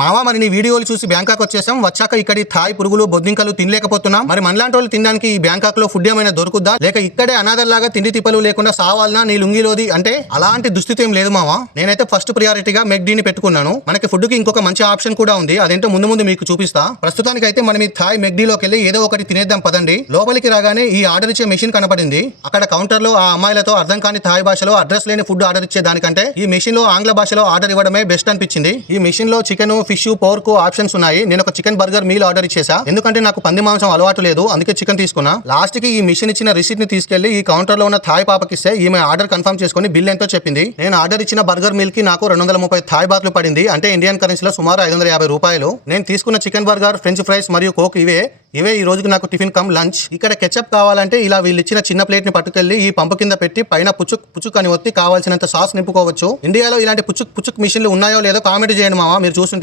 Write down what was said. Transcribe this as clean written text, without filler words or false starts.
మావా మరి నీ వీడియోలు చూసి బ్యాంకాక్ వచ్చేసాం. వచ్చాక ఇక్కడి థాయ్ పురుగులు బొద్దింకలు తినలేకపోతున్నాం. మరి మనలాంటి వాళ్ళు తినడానికి ఈ బ్యాంకాక్ లో ఫుడ్ ఏమైనా దొరుకుద్దా, లేక ఇక్కడే అనాథల్లాగా తిండి తిప్పలు లేకుండా సావాలనా నీ లుంగిలోది అంటే అలాంటి దుస్థితి ఏం లేదు మావా. నేనైతే ఫస్ట్ ప్రియారిటీగా మెక్డీని పెట్టుకున్నాను. మనకి ఫుడ్ కి ఇంకొక మంచి ఆప్షన్ కూడా ఉంది, అదేంటో ముందు ముందు మీకు చూపిస్తా. ప్రస్తుతానికి అయితే మనం ఈ థాయ్ మెక్డీలోకి వెళ్ళి ఏదో ఒకటి తినేద్దాం పదండి. లోపలికి రాగానే ఈ ఆర్డర్ ఇచ్చే మెషిన్ కనపడింది. అక్కడ కౌంటర్ లో ఆ అమ్మాయిలతో అర్థం కాని థాయ్ భాషలో అడ్రస్ లేని ఫుడ్ ఆర్డర్ ఇచ్చే దానికంటే ఈ మెషిన్ లో ఆంగ్ల భాషలో ఆర్డర్ ఇవ్వడమే బెస్ట్ అనిపించింది. ఈ మెషిన్ లో చికెన్, ఫిష్, పోర్క్ ఆప్షన్స్ ఉన్నాయి. నేను ఒక చికెన్ బర్గర్ మీల్ ఆర్డర్ ఇచ్చేసా, ఎందుకంటే నాకు పంది మాంసం అలవాటు లేదు, అందుకే చికెన్ తీసుకున్నా. లాస్ట్ కి ఈ మిషన్ ఇచ్చిన రిసీట్ ని తీసుకెళ్లి ఈ కౌంటర్ లో ఉన్న థాయ్ పాపకి ఇస్తే ఈమె ఆర్డర్ కన్ఫర్మ్ చేసుకుని బిల్ ఎంతో చెప్పింది. నేను ఆర్డర్ ఇచ్చిన బర్గర్ మీల్ కి నాకు 230 థాయ్ బాత్లు పడింది, అంటే ఇండియన్ కరెన్సీలో సుమారు 550 రూపాయలు. నేను తీసుకున్న చికెన్ బర్గర్, ఫ్రెంచ్ ఫ్రైస్ మరియు కోక్ ఇవే ఈ రోజుకి నాకు టిఫిన్ కమ్ లంచ్. ఇక్కడ కెచప్ కావాలంటే ఇలా వీళ్ళు ఇచ్చిన చిన్న ప్లేట్ ని పట్టుకెళ్లి ఈ పంపు కింద పెట్టి పైన పుచ్చుక్ అని ఒత్తి కావాల్సినంత సాస్ నింపుకోవచ్చు. ఇండియాలో ఇలాంటి పుచ్చుక్ మిషన్లు ఉన్నాయో లేదో కామెంట్ చేయండి మావా మీరు చూస్తుంటే.